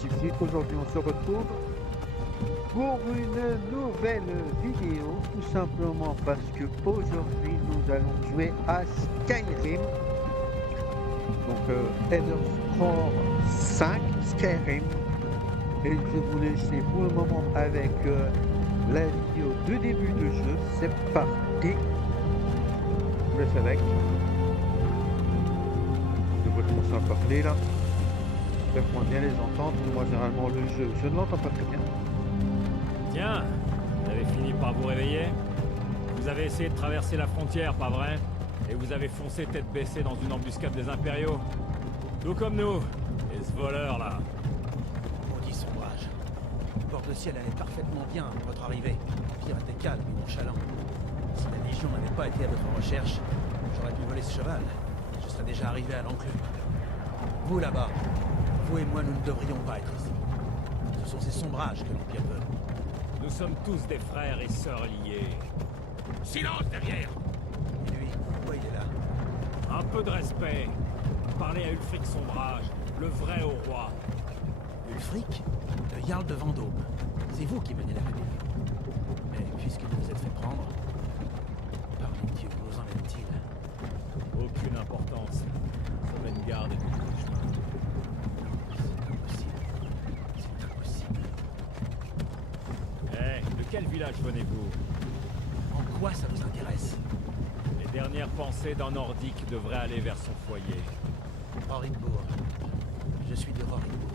Petit Fric. Aujourd'hui on se retrouve pour une nouvelle vidéo, tout simplement parce que aujourd'hui nous allons jouer à Skyrim. Donc Elder Scrolls 5 Skyrim. Et je vais vous laisser pour le moment avec la vidéo de début de jeu. C'est parti. Je vous laisse avec. Je vais commencer à parler là. J'espère qu'on va bien les entendre. Moi généralement le jeu, je ne l'entends pas très bien. Tiens, vous avez fini par vous réveiller? Vous avez essayé de traverser la frontière, pas vrai? Et vous avez foncé tête baissée dans une embuscade des impériaux. Tout comme nous. Et ce voleur là. Maudit sombrage. Le bord de ciel allait parfaitement bien à votre arrivée. L'Empire était calme et nonchalant. Si la Légion n'avait pas été à votre recherche, j'aurais pu voler ce cheval. Je serais déjà arrivé à l'enclume. Vous là-bas, vous et moi, nous ne devrions pas être ici. Ce sont ces sombrages que l'Empire veut. Nous sommes tous des frères et sœurs liés. Silence derrière! Et lui, pourquoi il est là? Un peu de respect. Parlez à Ulfric Sombrage, le vrai au roi. Ulfric, le Jarl de Vendôme. C'est vous qui menez la rébellion. Mais puisque vous vous êtes fait prendre, par les dieux, où nous emmène-t-il? Aucune importance. Sovngarde est du chemin. C'est impossible. De quel village venez-vous? En quoi ça vous intéresse? Les dernières pensées d'un Nordique devraient aller vers son foyer. Rorikbourg. Je suis de Rorikbourg.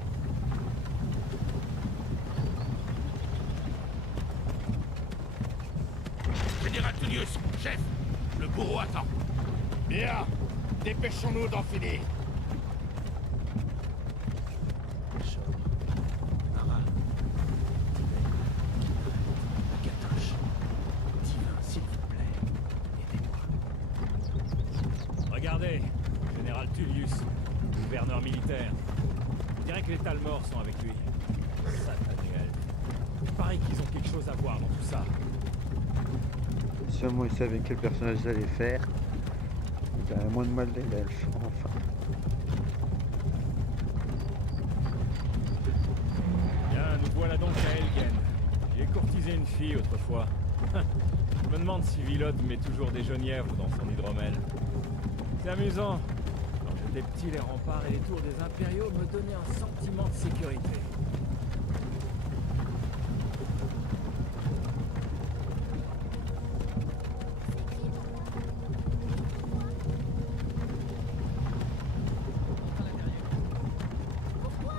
Général Tullius, chef, le bourreau attend. Bien, dépêchons-nous d'en finir. Chaud. Nara. Akatosh. Divin, s'il vous plaît, aidez-moi. Regardez, Général Tullius, gouverneur militaire. On dirait que les Talmors sont avec lui. Satanés elfes. Il paraît qu'ils ont quelque chose à voir dans tout ça. Seulement ils savaient quel personnage ils allaient faire. Il y a moins de mal des elfes, enfin. Bien, nous voilà donc à Elgen. J'ai courtisé une fille autrefois. Je me demande si Vilod met toujours des genièvres dans son hydromel. C'est amusant. Quand j'étais petit, les remparts et les tours des impériaux me donnaient un sentiment de sécurité. Pourquoi?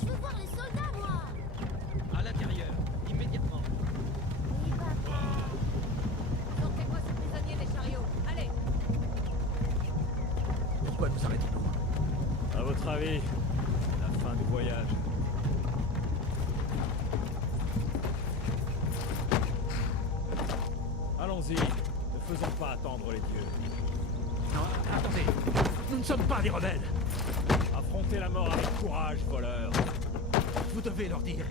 Je veux voir les soldats, moi. À l'intérieur, immédiatement. Oui, papa. Sortez-moi ce prisonnier des chariots. Allez. Pourquoi nous arrêtons-nous? À votre avis, c'est la fin du voyage. Allons-y, ne faisons pas attendre les dieux. Non, attendez. Nous ne sommes pas des rebelles. Affrontez la mort avec courage, voleur. Vous devez leur dire.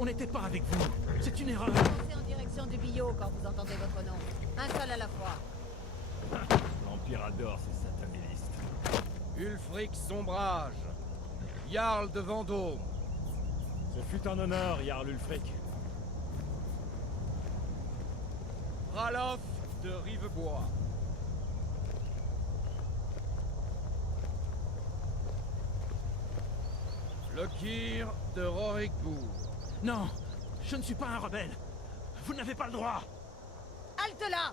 On n'était pas avec vous. C'est une erreur. Pensez en direction du billot quand vous entendez votre nom. Un seul à la fois. L'Empire adore ces satanélistes. Ulfric Sombrage, Jarl de Vendôme. Ce fut un honneur, Jarl Ulfric. Ralof de Rivebois. Lokir de Rorikbourg. Non, je ne suis pas un rebelle. Vous n'avez pas le droit. Halte là.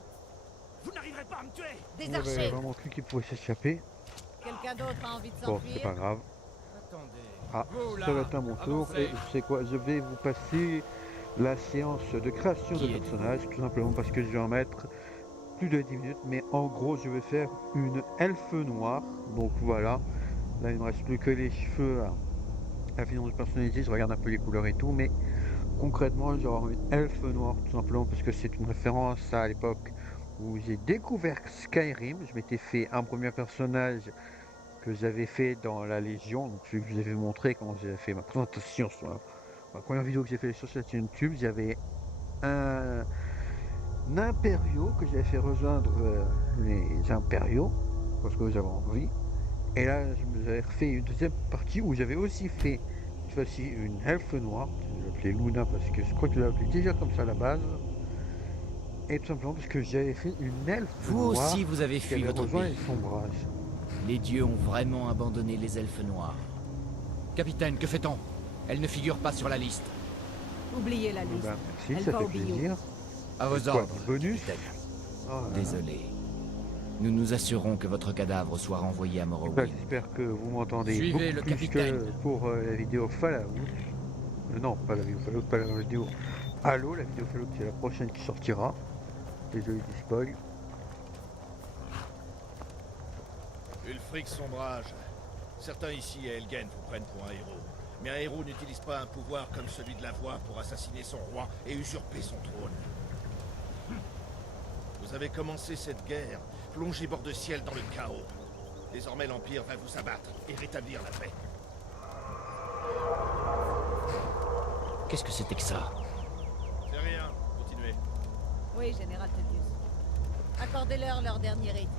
Vous n'arriverez pas à me tuer. Des Il y avait archers. vraiment cru qu'il pouvait s'échapper. Quelqu'un d'autre a envie de Bon, c'est pas s'enfuir? grave. Attendez. Ah, Vous, là, ça va être à mon tour. avancez. Et je sais quoi, je vais vous passer la séance de création de Qui personnage, tout simplement parce que je vais en mettre plus de 10 minutes. Mais en gros, je vais faire une elfe noire. Donc voilà. Là, il ne me reste plus que les cheveux à finir de personnaliser. Je regarde un peu les couleurs et tout. Mais concrètement, genre une elfe noire, tout simplement parce que c'est une référence à l'époque où j'ai découvert Skyrim. Je m'étais fait un premier personnage que j'avais fait dans la Légion, donc celui que je vous avais montré quand j'avais fait ma présentation sur la première vidéo que j'ai fait sur cette chaîne YouTube. J'avais un impériaux que j'avais fait rejoindre les impériaux parce que j'avais envie. Et là, je me avais refait une deuxième partie où j'avais aussi fait fois-ci une elfe noire. Je vais l'appeler Luna parce que je crois que je l'ai appelée déjà comme ça à la base. Et tout simplement parce que j'avais fait une elfe Vous noire aussi, vous avez qui fui avait votre rejoint pays. les sombrages. Les dieux ont vraiment abandonné les elfes noirs. Capitaine, que fait-on? Elle ne figure pas sur la liste. Oubliez la Eh liste. ben, merci, Elle ça va fait au bio. plaisir. À vos C'est quoi, ordres, du bonus? capitaine. Oh là là. Désolé. Nous nous assurons que votre cadavre soit renvoyé à Bah, Morrowind. j'espère que vous m'entendez Suivez beaucoup le plus capitaine. que pour la vidéo Fallout. Non, pas la vidéo Fallout, pas la vidéo Halo, la vidéo Fallout c'est la prochaine qui sortira. Désolé du spoil. Ulfric Sombrage. Certains ici à Helgen vous prennent pour un héros. Mais un héros n'utilise pas un pouvoir comme celui de la voix pour assassiner son roi et usurper son trône. Vous avez commencé cette guerre, plongé bord de ciel dans le chaos. Désormais l'Empire va vous abattre et rétablir la paix. Qu'est-ce que c'était que ça? C'est rien, continuez. Oui, Général Tedius. Accordez-leur dernier rite.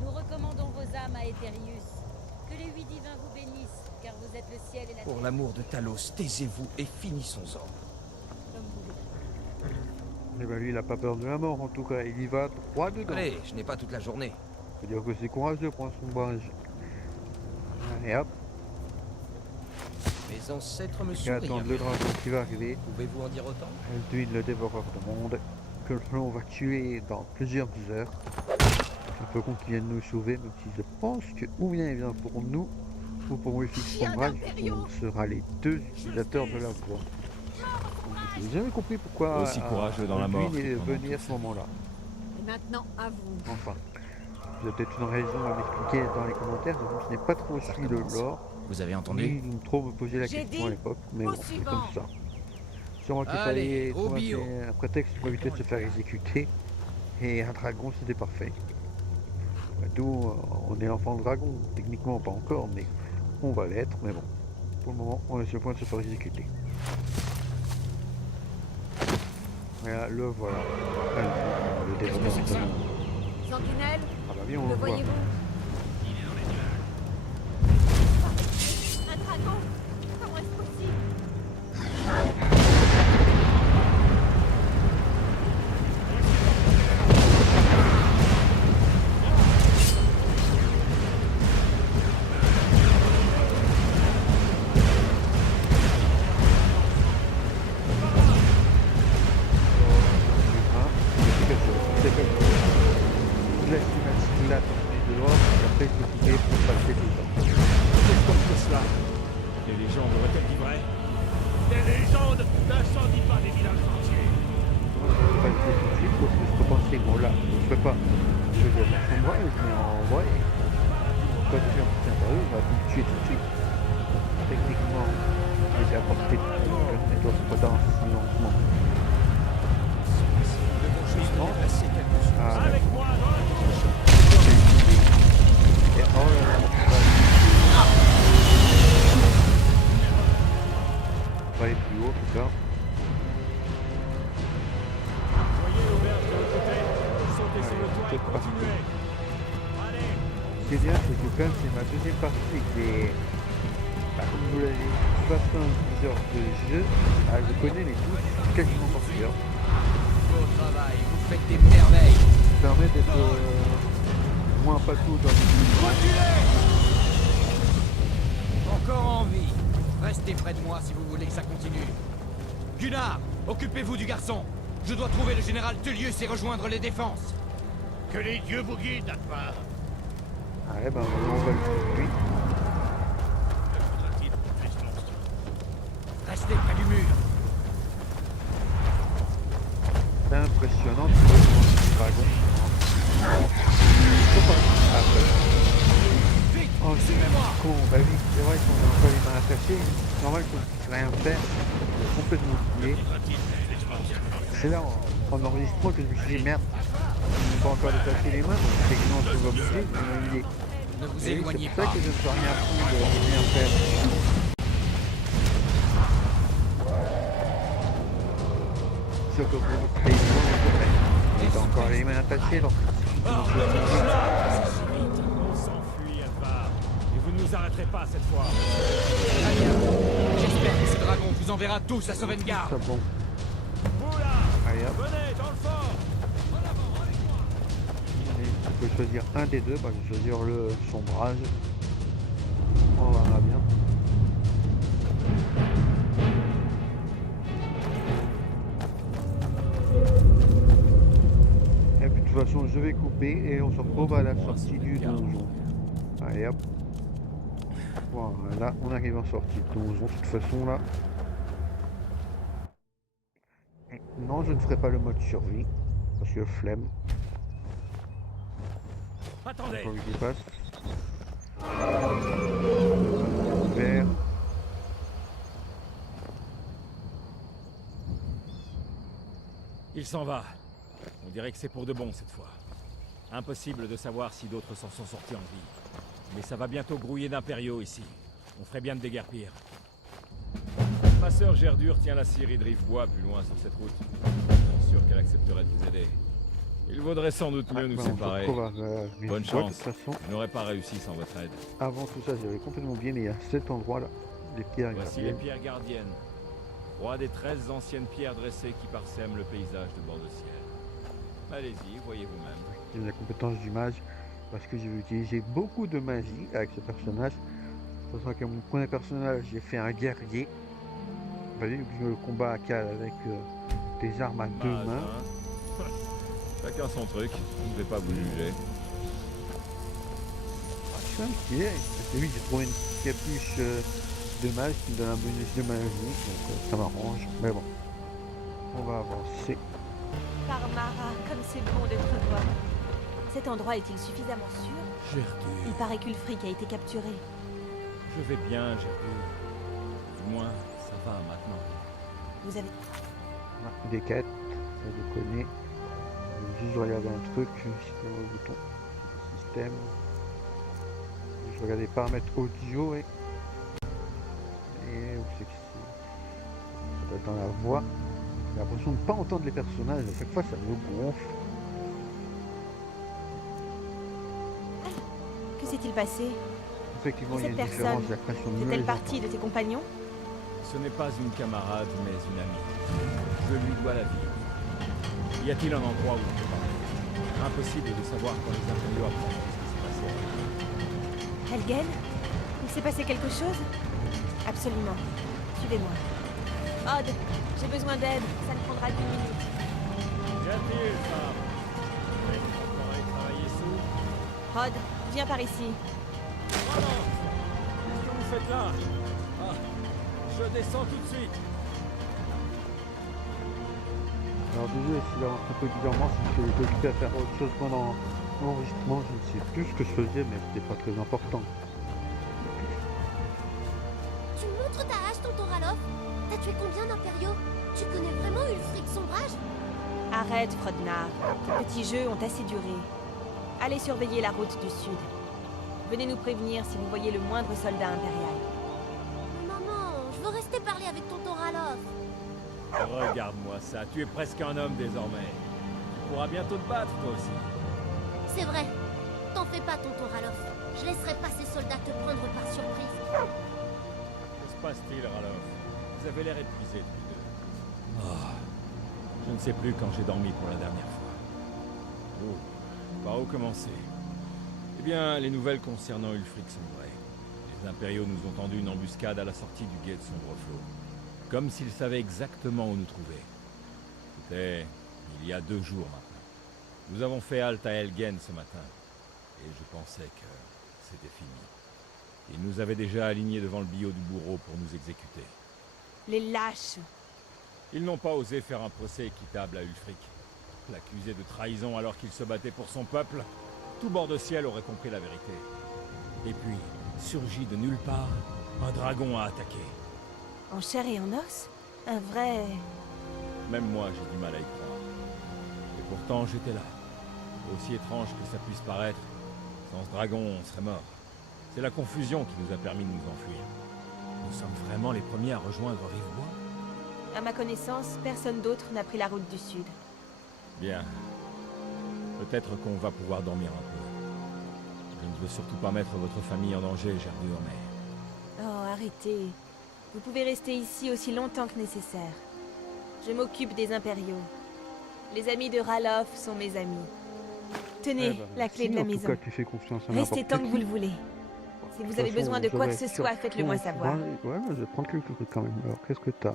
Nous recommandons vos âmes à Etherius. Que les 8 divins vous bénissent, car vous êtes le ciel et la Pour terre. l'amour de Talos, taisez-vous et finissons-en. Comme vous voulez. Et bah lui il a pas peur de la mort en tout cas, il y va droit dedans. Allez, je n'ai pas toute la journée. Faut dire que c'est courageux pour un sombrage. Allez hop, Mes ancêtres me et sourient. attendre le dragon qui va arriver. Pouvez-vous en dire autant? Elduin le dévoreur de monde, que l'on va tuer dans plusieurs heures. Un peu con qu'il vienne nous sauver, même si je pense que ou bien il vient pour nous, ou pour Ulfric Sombrage, on sera les deux utilisateurs de la voix. Je n'ai jamais compris pourquoi Aussi courageux dans la mort Elduin est que pendant venu à toute ce sa vie. moment-là. Et maintenant, à vous. Enfin, vous avez peut-être une raison à m'expliquer dans les commentaires, donc je n'ai pas trop Ça suivi le recommence. lore, Vous avez ni entendu? trop me poser la J'ai question dit à l'époque, mais au bon, c'est suivant. comme ça. Sûrement qu'il Allez, fallait au trouver bio. un prétexte pour éviter de se faire exécuter, et un dragon c'était parfait. Nous, on est l'enfant de dragon, techniquement pas encore, mais on va l'être, mais bon, pour le moment, on est sur le point de se faire exécuter. Voilà, le voilà. Le développeur de monde. Sentinelle, Ah bah oui, on le le voit. voyez-vous? Un dragon? Comment est-ce possible? Les légendes auraient-elles dit vrai? Des légendes n'incendient pas des villages entiers. Bon là, je ne fais pas. Je vais faire son bras, mais en vrai, quand déjà on tient par eux, on va tout le tuer tout de suite. Techniquement, il est à portée de ne doit pas dans silencement. Nous devons justement passer quelque chose. Ah, Avec moi, à droite. et oh là là, on va aller plus haut, tout ça. Voyez l'auberge de l'autre côté. Sautez sur le toit et peut-être pas. continuez. Allez. Ce qui est bien, c'est que quand même, c'est ma deuxième partie des... Bah, comme vous l'avez dit, 70 heures de jeu, ah, je connais les tous quasiment par cœur. Beau travail, vous faites des merveilles. Ça permet d'être moins patou dans les Encore en vie. Restez près de moi si vous voulez que ça continue. Gunnar, occupez-vous du garçon. Je dois trouver le général Tullius et rejoindre les défenses. Que les dieux vous guident, Atmar. Ah ouais, ben on va le lui. Que faudra-t-il pour tuer ce monstre? Restez près du mur. C'est impressionnant de voir ce dragon. Vite, Oh, suivez-moi. con, bah oui, c'est vrai qu'on a encore les mains attachées. C'est normal qu'on ne puisse rien faire. On est complètement oublié. Faudra-t-il pour tuer ce monstre? C'est là, en enregistrement, que je me suis dit merde. On n'a pas encore détaché les mains, donc techniquement je dois bouger, je me dis. Ne vous Et oui, éloignez c'est pour ça pas. que je ne peux rien foutre, rien faire. Sauf que vous payez il a encore les mains attachées, donc On s'enfuit, Alvar. Et Vous ne nous arrêterez pas cette fois. Très bien. J'espère que ce dragon vous enverra tous à Sovngarde. Ça bon. Vous là, Allez hop. venez dans le fort. En avant, avec moi. Allez, je peux choisir un des deux. Bah, je vais choisir le sombrage. On verra bien. Et puis de toute façon, je vais couper et on se retrouve à la sortie du donjon. Allez hop. Voilà, on arrive en sortie de donjon. De toute façon là. Non, je ne ferai pas le mode survie. Parce que flemme. Attendez. Faut qu'il passe. Vert. Il s'en va. On dirait que c'est pour de bon cette fois. Impossible de savoir si d'autres s'en sont sortis en vie. Mais ça va bientôt grouiller d'impériaux ici. On ferait bien de déguerpir. Ma sœur Gerdur tient la scierie de Rivebois plus loin sur cette route. Je suis sûr qu'elle accepterait de vous aider. Il vaudrait sans doute mieux nous Bah, on se séparer. retrouve à Bonne Rivebois, chance. de toute façon. Je n'aurais pas réussi sans votre aide. Avant tout ça, j'avais complètement oublié, mais il y a cet endroit-là. Les pierres Voici les gardiennes. pierres gardiennes. 3 des 13 anciennes pierres dressées qui parsèment le paysage de bord de ciel. Allez-y, voyez vous-même. J'ai la compétence du mage. Parce que j'ai utilisé beaucoup de magie avec ce personnage. De toute façon, avec mon premier personnage, j'ai fait un guerrier. Vous voyez, le combat à cale avec des armes à deux Mage, mains. hein. Chacun son truc, je ne vais pas vous juger. C'est un stylé. Et oui, j'ai trouvé une capuche de mage qui me donne un bonus de magie. Donc ça m'arrange. Mais bon, on va avancer. Parmara, comme c'est bon de te revoir. Cet endroit est-il suffisamment sûr? Gerdur, Il paraît qu'Ulfric a été capturé. je vais bien, Gerdur. Du moins, ça va maintenant. Vous avez... Ah, des quêtes, ça je connais. Je vais juste regarder un truc. Système au bouton. Système. Je regarde les paramètres audio et où c'est que c'est? Ça doit être dans la voix. J'ai l'impression de ne pas entendre les personnages. À chaque fois, ça me gonfle. Que s'est-il passé? Effectivement, il y a Cette une différence. personne, J'ai l'impression de mieux Fait-elle les partie de tes compagnons? Ce n'est pas une camarade, mais une amie. Je lui dois la vie. Y a-t-il un endroit où on peut parler? Impossible de savoir quand les impériaux apprendront ce qui s'est passé. Helgen? Il s'est passé quelque chose? Absolument. Suivez-moi. Odd, j'ai besoin d'aide. Ça ne prendra qu'1 minute. Qu'y a-t-il, femme? Vous avez encore allé travailler sous? Odd, viens par ici. Oh non! Qu'est-ce que vous faites là? Ah, je descends tout de suite. Alors désolé si là un peu bizarrement, si je suis occupé à faire autre chose pendant l'enregistrement, je ne sais plus ce que je faisais, mais c'était pas très important. Tu me montres ta hache, tonton Ralof? T'as tué combien d'impériaux? Tu connais vraiment Ulfric Sombrage? Arrête, Frodnar. Tes petits jeux ont assez duré. Allez surveiller la route du sud. Venez nous prévenir si vous voyez le moindre soldat impérial. Maman, je veux rester parler avec tonton Ralof. Regarde-moi ça, tu es presque un homme désormais. Tu pourras bientôt te battre, toi aussi. C'est vrai. T'en fais pas, tonton Ralof. Je laisserai pas ces soldats te prendre par surprise. Que se passe-t-il, Ralof? Vous avez l'air épuisés tous les deux. Oh, je ne sais plus quand j'ai dormi pour la dernière fois. Oh, par où commencer? Eh bien, les nouvelles concernant Ulfric sont vraies. Les impériaux nous ont tendu une embuscade à la sortie du guet de Sombreflot. Comme s'ils savaient exactement où nous trouver. C'était il y a 2 jours maintenant. Nous avons fait halte à Helgen ce matin. Et je pensais que c'était fini. Ils nous avaient déjà alignés devant le billot du bourreau pour nous exécuter. Les lâches! Ils n'ont pas osé faire un procès équitable à Ulfric. L'accuser de trahison alors qu'il se battait pour son peuple, tout bord de ciel aurait compris la vérité. Et puis, surgit de nulle part, un dragon a attaqué. En chair et en os? Un vrai... Même moi, j'ai du mal à y croire. Et pourtant, j'étais là. Aussi étrange que ça puisse paraître, sans ce dragon, on serait mort. C'est la confusion qui nous a permis de nous enfuir. Nous sommes vraiment les premiers à rejoindre Rivebois? À ma connaissance, personne d'autre n'a pris la route du sud. Bien. Peut-être qu'on va pouvoir dormir un peu. Je ne veux surtout pas mettre votre famille en danger, Gerdure, mais... Oh, arrêtez. Vous pouvez rester ici aussi longtemps que nécessaire. Je m'occupe des impériaux. Les amis de Ralof sont mes amis. Tenez, Eh ben, la clé si, de la en tout maison. cas, tu fais confiance à Restez n'importe tant que qui. vous le voulez. Si vous avez toute besoin de façon, quoi que j'aurais ce soit, surtout faites-le moi savoir. Ouais, mais je vais prendre quelques trucs quand même. Alors, qu'est-ce que t'as?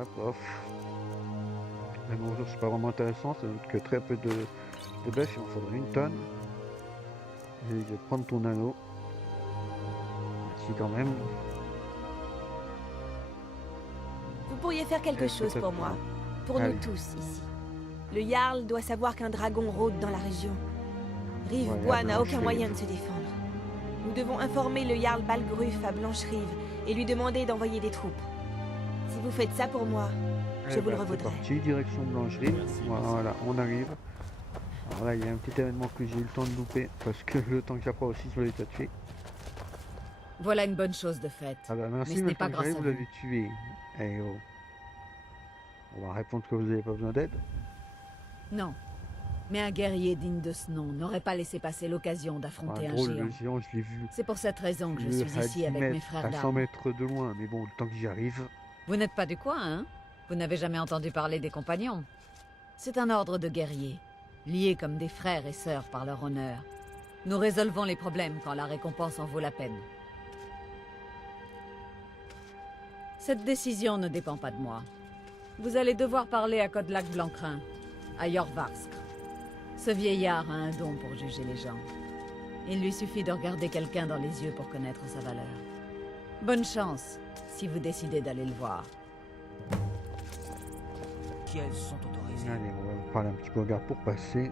Hop, off. Mais bon, c'est pas vraiment intéressant, ça doute que très peu de bœuf, il en faudrait une tonne. Et je vais prendre ton anneau. Merci quand même. Vous pourriez faire quelque Est-ce que chose t'as pour de moi. quoi? Pour nous Allez. tous, ici. Le Jarl doit savoir qu'un dragon rôde dans la région. Rive-Bois Ouais, à n'a aucun Blancherive. moyen de se défendre. Nous devons informer le Jarl Balgruf à Blancherive et lui demander d'envoyer des troupes. Si vous faites ça pour moi, je Eh vous le ben, c'est revaudrai. parti, direction Blancherie. Merci, Voilà, on arrive. Alors là, il y a un petit événement que j'ai eu le temps de louper parce que le temps que j'apprends aussi sur les tuer. Voilà une bonne chose de faite. Ah bah merci, Mais ce mais n'est pas quand grâce j'arrive, à vous vous. l'avez tué. Eh oh. On va répondre que vous n'avez pas besoin d'aide. Non. Mais un guerrier digne de ce nom n'aurait pas laissé passer l'occasion d'affronter un Drôle, géant. le géant, je l'ai vu. C'est pour cette raison que je Le suis à ici 10 avec mes mètres, frères à 100 d'armes. mètres de loin, mais bon, le temps que j'y arrive. Vous n'êtes pas du coin, hein? Vous n'avez jamais entendu parler des compagnons? C'est un ordre de guerriers, liés comme des frères et sœurs par leur honneur. Nous résolvons les problèmes quand la récompense en vaut la peine. Cette décision ne dépend pas de moi. Vous allez devoir parler à Kodlak Blancrin, à Jorvarskr. Ce vieillard a un don pour juger les gens. Il lui suffit de regarder quelqu'un dans les yeux pour connaître sa valeur. Bonne chance, si vous décidez d'aller le voir. Qui elles sont autorisées. Allez, on va parler un petit peu au gars pour passer.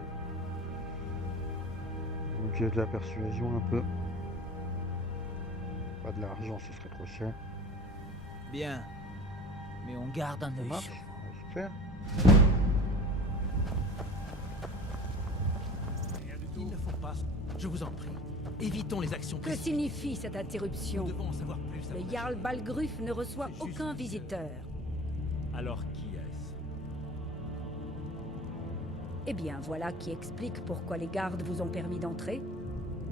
Donc j'ai de la persuasion un peu. Pas de l'argent, ce serait trop cher. Bien. Mais on garde un Ça œil marche? sur vous. Ouais, super. Il ne faut pas. Je vous en prie. Évitons les actions Que précipites. signifie cette Nous interruption? devons en savoir plus. à Le votre Jarl sujet. Balgruf ne reçoit C'est juste aucun que- visiteur. Alors qui est-ce? Eh bien, voilà qui explique pourquoi les gardes vous ont permis d'entrer.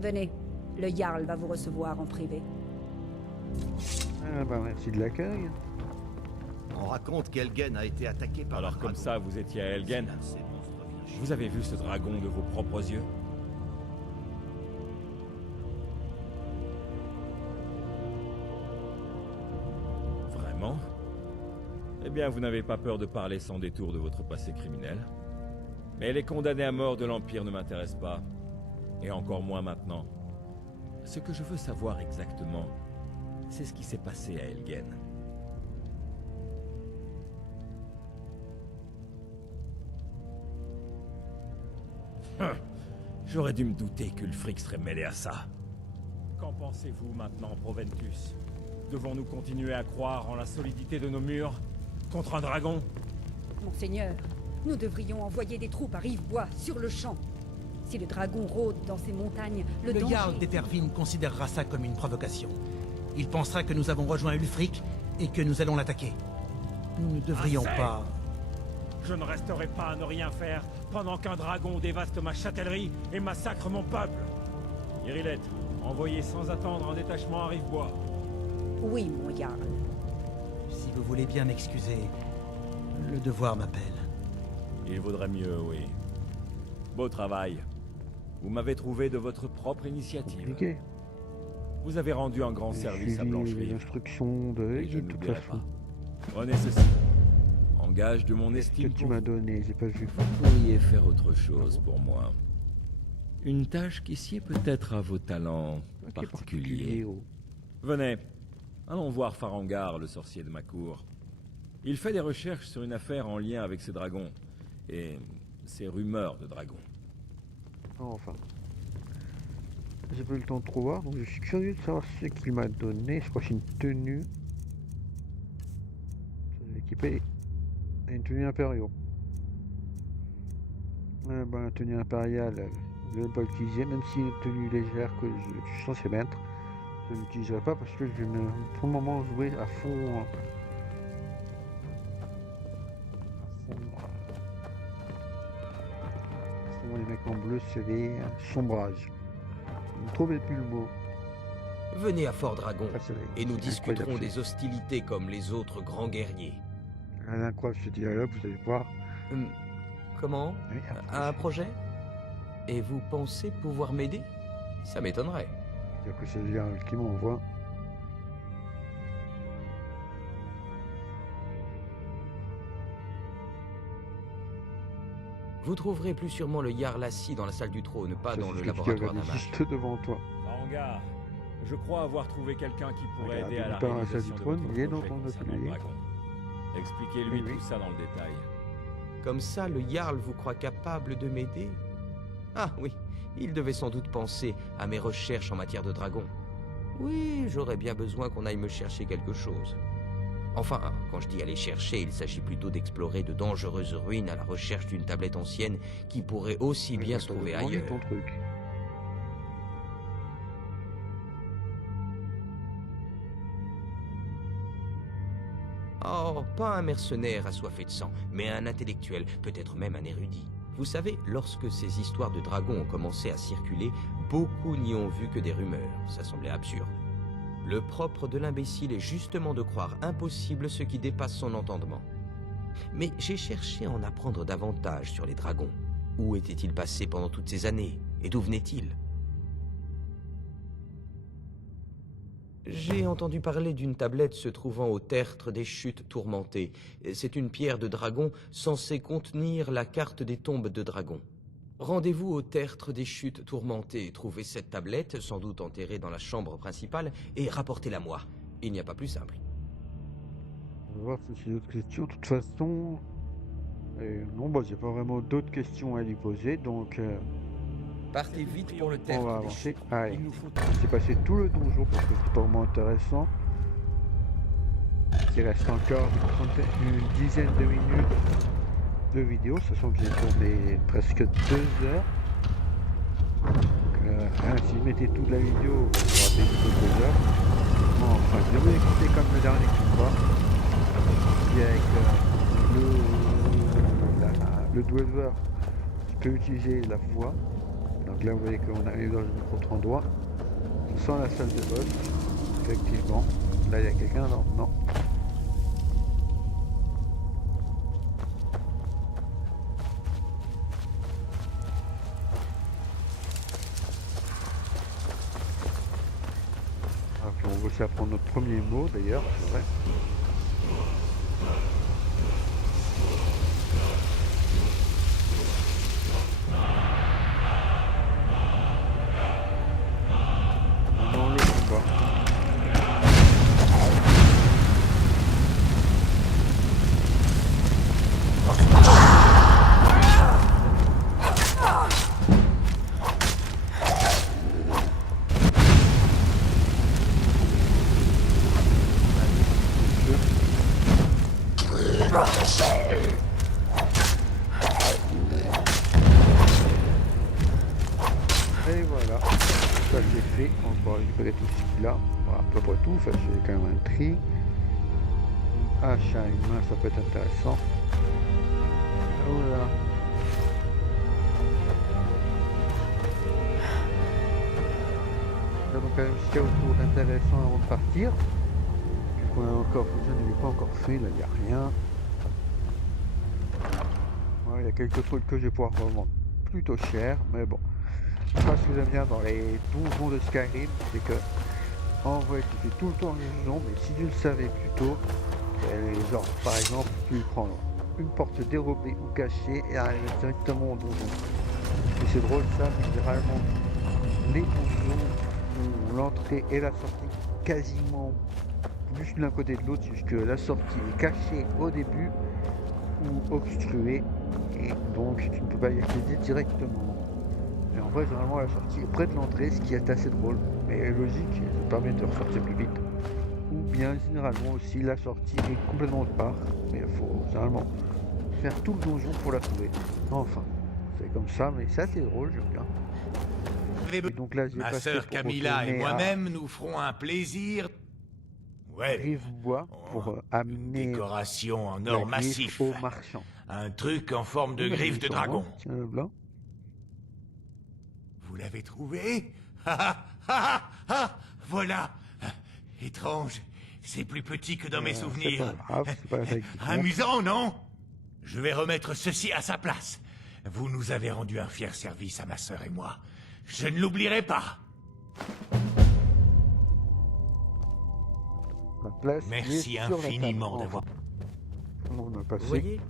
Venez, le Jarl va vous recevoir en privé. Ah bah merci de l'accueil. On raconte qu'Elgen a été attaqué par Alors un comme dragon. ça, vous étiez à Elgen? C'est l'un de ces monstres villageois. Vous avez vu ce dragon de vos propres yeux? Vraiment? Eh bien, vous n'avez pas peur de parler sans détour de votre passé criminel. Mais les condamnés à mort de l'Empire ne m'intéressent pas. Et encore moins maintenant. Ce que je veux savoir exactement, c'est ce qui s'est passé à Elgen. J'aurais dû me douter qu'Ulfric serait mêlé à ça. Qu'en pensez-vous maintenant, Proventus? Devons-nous continuer à croire en la solidité de nos murs contre un dragon? Monseigneur, nous devrions envoyer des troupes à Rive-Bois, sur le champ. Si le dragon rôde dans ces montagnes, le Le danger... Jarl d'Ettervin considérera ça comme une provocation. Il pensera que nous avons rejoint Ulfric et que nous allons l'attaquer. Nous ne devrions Assez. pas... Je ne resterai pas à ne rien faire pendant qu'un dragon dévaste ma châtellerie et massacre mon peuple. Irilette, envoyez sans attendre un détachement à Rive-Bois. Oui, mon Jarl. Si vous voulez bien m'excuser, le devoir m'appelle. Il vaudrait mieux, oui. Beau travail. Vous m'avez trouvé de votre propre initiative. Compliqué. Vous avez rendu un grand J'ai service à suivi les Blancherive. instructions de Et je de ne toute l'oublierai façon. pas. Prenez ceci. En gage de mon Que estime tu pour m'as vous. donné, j'ai pas vu. Vous pourriez faire autre chose pour moi. Une tâche qui sied peut-être à vos talents Ok, particuliers. oh. Venez, allons voir Farangar, le sorcier de ma cour. Il fait des recherches sur une affaire en lien avec ces dragons. Et ces rumeurs de dragons. Enfin. J'ai pas eu le temps de trop voir, donc je suis curieux de savoir ce qu'il m'a donné. Je crois que c'est une tenue. Ça doit équiper une tenue impériale. La tenue impériale, je ne vais pas l'utiliser, même si une tenue légère que je suis censé mettre. Je ne l'utiliserai pas parce que je vais pour le moment jouer à fond. les mecs en bleu, c'est les sombrages. Vous ne trouvez plus le mot. Venez à Fort Dragon Ah, c'est et nous incroyable, discuterons ça. des hostilités comme les autres grands guerriers. Un incroyable ce dialogue, vous allez voir. Comment? Oui, Un projet? Et vous pensez pouvoir m'aider? Ça m'étonnerait. C'est-à-dire que c'est le dialogue qui m'envoie. Vous trouverez plus sûrement le Jarl assis dans la salle du trône, pas Ça, dans c'est le ce que tu laboratoire avais d'Amash. juste devant toi. Hangar, je crois avoir trouvé quelqu'un qui pourrait Regarde, aider à la Lupin à la salle réalisation du de trône, votre il est dans projet ton concernant atelier. le dragon. Expliquez-lui Oui, oui. tout ça dans le détail. Comme ça, le Jarl vous croit capable de m'aider? Ah oui, il devait sans doute penser à mes recherches en matière de dragon. Oui, j'aurais bien besoin qu'on aille me chercher quelque chose. Enfin, quand je dis aller chercher, il s'agit plutôt d'explorer de dangereuses ruines à la recherche d'une tablette ancienne qui pourrait aussi bien se trouver Vendu ailleurs. ton truc. Oh, pas un mercenaire assoiffé de sang, mais un intellectuel, peut-être même un érudit. Vous savez, lorsque ces histoires de dragons ont commencé à circuler, beaucoup n'y ont vu que des rumeurs. Ça semblait absurde. Le propre de l'imbécile est justement de croire impossible ce qui dépasse son entendement. Mais j'ai cherché à en apprendre davantage sur les dragons. Où étaient-ils passés pendant toutes ces années? Et d'où venaient-ils? J'ai entendu parler d'une tablette se trouvant au tertre des chutes tourmentées. C'est une pierre de dragon censée contenir la carte des tombes de dragons. Rendez-vous au tertre des chutes tourmentées, trouvez cette tablette, sans doute enterrée dans la chambre principale, et rapportez-la moi. Il n'y a pas plus simple. On va voir si c'est d'autres questions. De toute façon, non, bah, j'ai pas vraiment d'autres questions à lui poser, donc Partez vite pour le on tertre va des avancer. chutes. Allez, Il nous faut... j'ai passé tout le donjon parce que c'est pas vraiment intéressant. Il reste encore une dizaine de minutes de vidéo, sachant que j'ai tourné presque 2 heures. Donc, si vous mettez toute la vidéo, vous aurez plutôt 2 heures. Bon, enfin, je vais écouter comme le dernier combat. Puis avec le Dweller, je peux utiliser la voix. Donc là, vous voyez qu'on arrive dans un autre endroit. Sans la salle de boss, effectivement. Là, il y a quelqu'un, non? Non. Ah, puis on va aussi apprendre notre premier mot, d'ailleurs, c'est vrai. Dans le combat. Et voilà, ça c'est fait, on va récupérer tout ce qu'il a, voilà, à peu près tout, ça c'est quand même un tri. Une hache à une main, ça peut être intéressant. Voilà. Il y a donc quand même ce qu'il y a autour d'intéressant avant de partir. Qu'est-ce qu'on a encore? Je ne l'ai pas encore fait, là il n'y a rien. Ouais, il y a quelques trucs que je vais pouvoir revendre plutôt cher, mais bon. Moi, ce que j'aime bien dans les donjons de Skyrim, c'est que en vrai tu fais tout le temps les donjons, mais si tu le savais plus tôt, genre par exemple tu peux prendre une porte dérobée ou cachée et arriver directement au donjon. Et c'est drôle ça, mais généralement les donjons où l'entrée et la sortie quasiment juste de l'un côté de l'autre, puisque la sortie est cachée au début ou obstruée, et donc tu ne peux pas y accéder directement. Et en vrai, généralement, la sortie est près de l'entrée, ce qui est assez drôle, mais logique, ça permet de ressortir plus vite. Ou bien, généralement aussi, la sortie est complètement autre part, mais il faut généralement faire tout le donjon pour la trouver. Enfin, c'est comme ça, mais c'est assez drôle, j'aime bien. Et donc là, j'ai Ma passé sœur pour Camilla et retourner à moi-même nous ferons un plaisir. Ouais. Rive-Bois pour amener Décoration en la or griffe massif. au marchand. Un truc en forme de griffe de Sûrement, dragon. tiens, le blanc. Vous l'avez trouvé? Voilà. Étrange. C'est plus petit que dans mes souvenirs. C'est pas grave, c'est pas ça qui compte. Amusant, non? Je vais remettre ceci à sa place. Vous nous avez rendu un fier service à ma sœur et moi. Je ne l'oublierai pas. La place Merci est sur la table. infiniment d'avoir... On a passé. Vous voyez,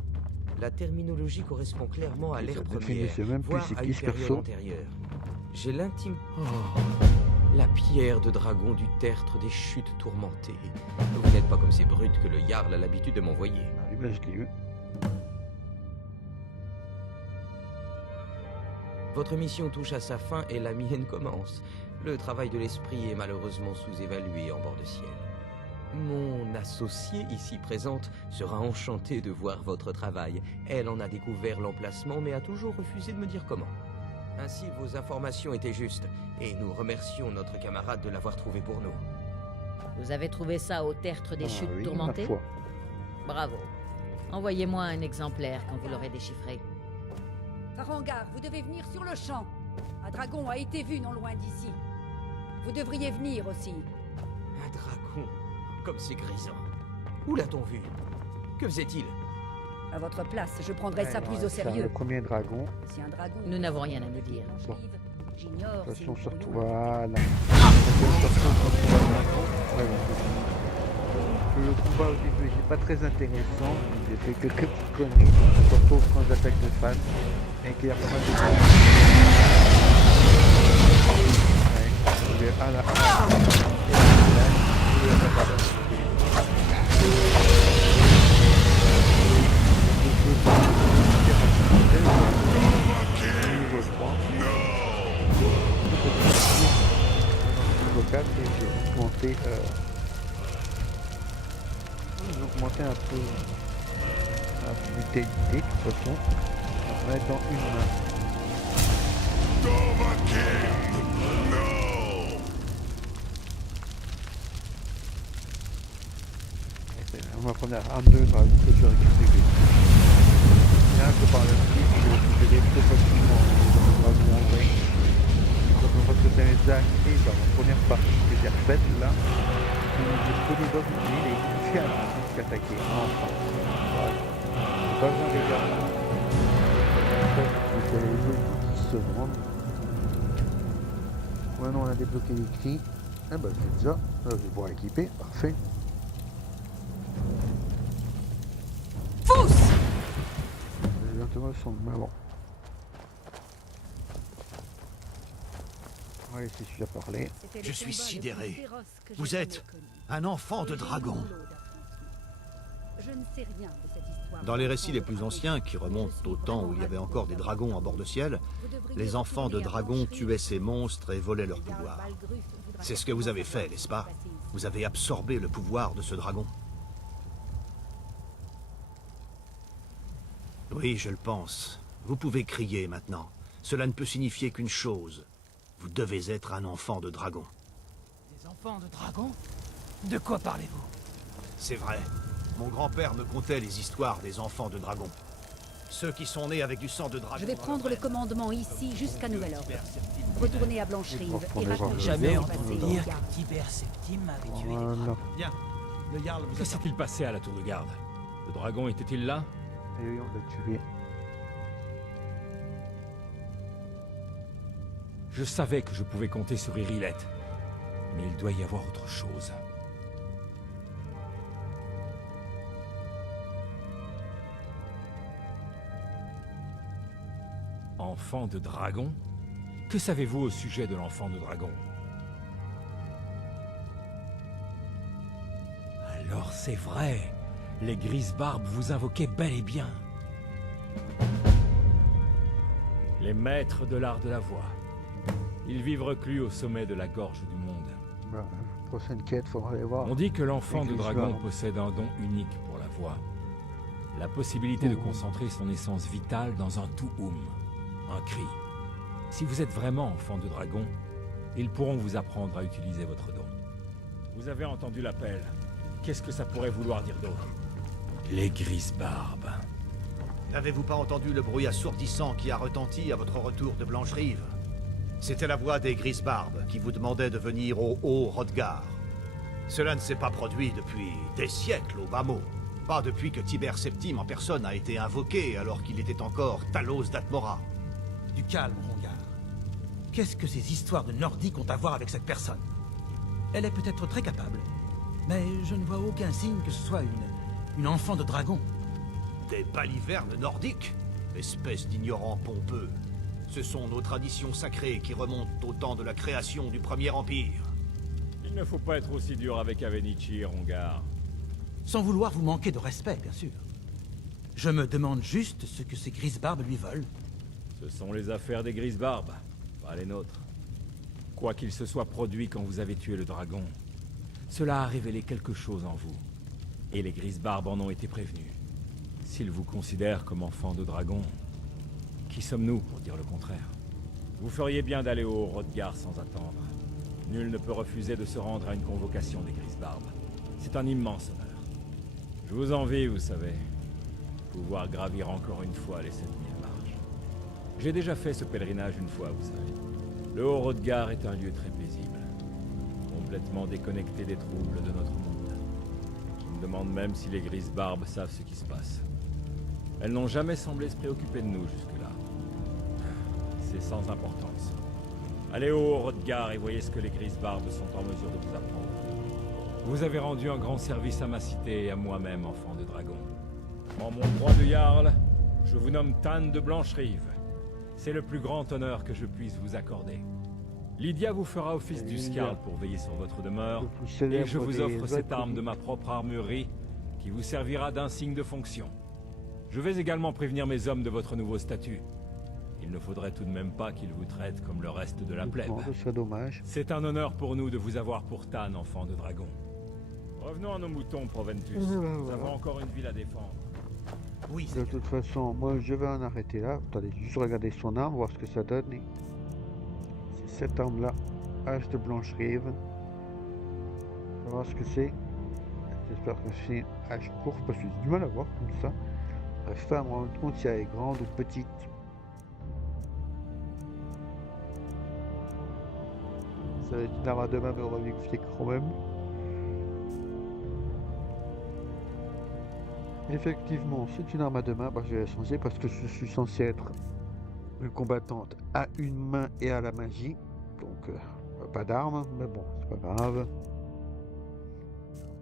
la terminologie correspond clairement à Ça l'ère définissait première, même plus voire c'est à qui une ce période perso. antérieure. J'ai l'intime... Oh, la pierre de dragon du tertre des chutes tourmentées. Vous n'êtes pas comme ces brutes que le Jarl a l'habitude de m'envoyer. Ah, ben, je l'ai eu. Votre mission touche à sa fin et la mienne commence. Le travail de l'esprit est malheureusement sous-évalué en bord de ciel. Mon associée ici présente sera enchantée de voir votre travail. Elle en a découvert l'emplacement mais a toujours refusé de me dire comment. Ainsi, vos informations étaient justes et nous remercions notre camarade de l'avoir trouvé pour nous. Vous avez trouvé ça au tertre des chutes oui, tourmentées? ma foi. Bravo. Envoyez-moi un exemplaire quand vous l'aurez déchiffré. Farangar, vous devez venir sur le champ. Un dragon a été vu non loin d'ici. Vous devriez venir aussi. Un dragon? Comme c'est grisant. Où l'a-t-on vu? Que faisait-il? À votre place, je prendrais ça plus au C'est le sérieux. premier dragon. Si un dragon... Nous n'avons rien à nous dire. Bon. J'ignore si Attention nous sur pourrions- voilà. Le combat au début n'est pas très intéressant. J'ai fait quelques petites conneries, surtout quand j'attaque de fan. Et qu'il y a pas mal de temps. Ouais, à la... Niveau 3. Niveau 4 et j'ai augmenté un peu la vitalité de toute façon. On va être dans une main. On va prendre un 2 dans la boucle que je récupère. Là, que par la suite, je vais très facilement dans le dragon en vrai. Donc on va se faire les acquis dans la première partie que j'ai refaite là. J'ai pris les autres villes et j'ai fait un petit attaquer. Enfin. Voilà. J'ai pas besoin des gars. C'est les deux qui se vendent. Maintenant on a débloqué les cris. Eh ben c'est déjà. Là je vais pouvoir équiper. Parfait. Fousse! Bientôt le son de maman. Allez, c'est déjà parlé. Je suis sidéré. Vous êtes un enfant de dragon. Je ne sais rien de cette histoire. Dans les récits les plus anciens, qui remontent au temps où il y avait encore des dragons à bord de ciel, les enfants de dragons tuaient ces monstres et volaient leur pouvoir. C'est ce que vous avez fait, n'est-ce pas? Vous avez absorbé le pouvoir de ce dragon. Oui, je le pense. Vous pouvez crier maintenant. Cela ne peut signifier qu'une chose. Vous devez être un enfant de dragon. Des enfants de dragon? De quoi parlez-vous? C'est vrai. Mon grand-père me contait les histoires des enfants de dragon. Ceux qui sont nés avec du sang de dragon. Je vais prendre le commandement ici jusqu'à nouvel ordre. Retournez à Blancherive et racontez Jamais ce qui s'est entendu passé. dire que Tibère Septime avait tué des Voilà. dragons. Bien. Le Jarl vous Que a s'est-il passé à la tour de garde? Le dragon était-il là? Et oui, on l'a tué. Je savais que je pouvais compter sur Irilette. Mais il doit y avoir autre chose. Enfant de dragon? Que savez-vous au sujet de l'enfant de dragon? Alors c'est vrai, les grises-barbes vous invoquaient bel et bien. Les maîtres de l'art de la voix. Ils vivent reclus au sommet de la gorge du monde. Bah, prochaine quête, faudra aller voir. On dit que l'enfant Les de dragon grises-barbes. possède un don unique pour la voix. La possibilité de concentrer son essence vitale dans un tout un cri. Si vous êtes vraiment enfant de dragon, ils pourront vous apprendre à utiliser votre don. Vous avez entendu l'appel. Qu'est-ce que ça pourrait vouloir dire d'autre? Les grises-barbes. N'avez-vous pas entendu le bruit assourdissant qui a retenti à votre retour de Blancherive? C'était la voix des Grisbarbes qui vous demandait de venir au Haut-Hrodgar. Cela ne s'est pas produit depuis des siècles au bas mot. Pas depuis que Tibère Septime en personne a été invoqué alors qu'il était encore Talos d'Atmora. Du calme, Rongar. Qu'est-ce que ces histoires de Nordiques ont à voir avec cette personne? Elle est peut-être très capable, mais je ne vois aucun signe que ce soit une enfant de dragon. Des balivernes nordiques? Espèce d'ignorant pompeux. Ce sont nos traditions sacrées qui remontent au temps de la création du Premier Empire. Il ne faut pas être aussi dur avec Avenichi, Rongar. Sans vouloir vous manquer de respect, bien sûr. Je me demande juste ce que ces Grisbarbes lui veulent. Ce sont les affaires des Grisbarbes, pas les nôtres. Quoi qu'il se soit produit quand vous avez tué le dragon, cela a révélé quelque chose en vous. Et les Grisbarbes en ont été prévenus. S'ils vous considèrent comme enfant de dragon, qui sommes-nous pour dire le contraire? Vous feriez bien d'aller au Hrodgar sans attendre. Nul ne peut refuser de se rendre à une convocation des Grisbarbes. C'est un immense honneur. Je vous envie, vous savez. Pouvoir gravir encore une fois les 7000 marches. J'ai déjà fait ce pèlerinage une fois, vous savez. Le Haut-Hrodgar est un lieu très paisible. Complètement déconnecté des troubles de notre monde. Je me demande même si les Grisbarbes savent ce qui se passe. Elles n'ont jamais semblé se préoccuper de nous jusque-là. C'est sans importance. Allez au Haut-Hrodgar et voyez ce que les Grisbarbes sont en mesure de vous apprendre. Vous avez rendu un grand service à ma cité et à moi-même, enfant de dragon. En mon droit de Jarl, je vous nomme Tan de Blancherive. C'est le plus grand honneur que je puisse vous accorder. Lydia vous fera office du Skarl pour veiller sur votre demeure, et je vous offre cette arme de ma propre armurerie, qui vous servira d'insigne de fonction. Je vais également prévenir mes hommes de votre nouveau statut. Il ne faudrait tout de même pas qu'ils vous traitent comme le reste de la plèbe. C'est dommage. C'est un honneur pour nous de vous avoir pour Tan, enfant de dragon. Revenons à nos moutons, Proventus. Nous avons encore une ville à défendre. Oui, de toute façon, moi je vais en arrêter là. Attendez, juste regarder son arme, voir ce que ça donne. C'est cette arme-là, hache de Blancherive. On va voir ce que c'est. J'espère que c'est une hache courte parce que j'ai du mal à voir comme ça. Bref, pas à me rendre compte si elle est grande ou petite. Ça va être une arme à deux mains, mais on va vérifier quand même. Effectivement, c'est une arme à deux mains. Bah, je vais la changer parce que je suis censé être une combattante à une main et à la magie. Donc, pas d'arme, mais bon, c'est pas grave.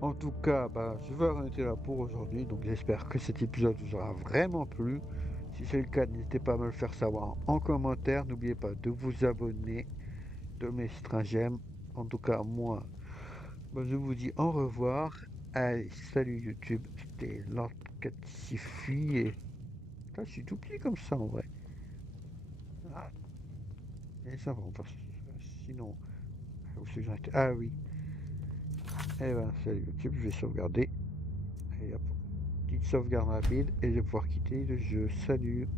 En tout cas, bah, je vais arrêter là pour aujourd'hui. Donc, j'espère que cet épisode vous aura vraiment plu. Si c'est le cas, n'hésitez pas à me le faire savoir en commentaire. N'oubliez pas de vous abonner, de mettre un j'aime. En tout cas, moi, bah, je vous dis au revoir. Allez, salut YouTube, c'était Lord Catsifi et... Putain, je suis tout petit comme ça en vrai. Ah. Et ça va, parce que sinon... Où c'est que j'en étais? Ah oui. Eh ben, salut YouTube, je vais sauvegarder. Et hop, petite sauvegarde rapide et je vais pouvoir quitter le jeu. Salut.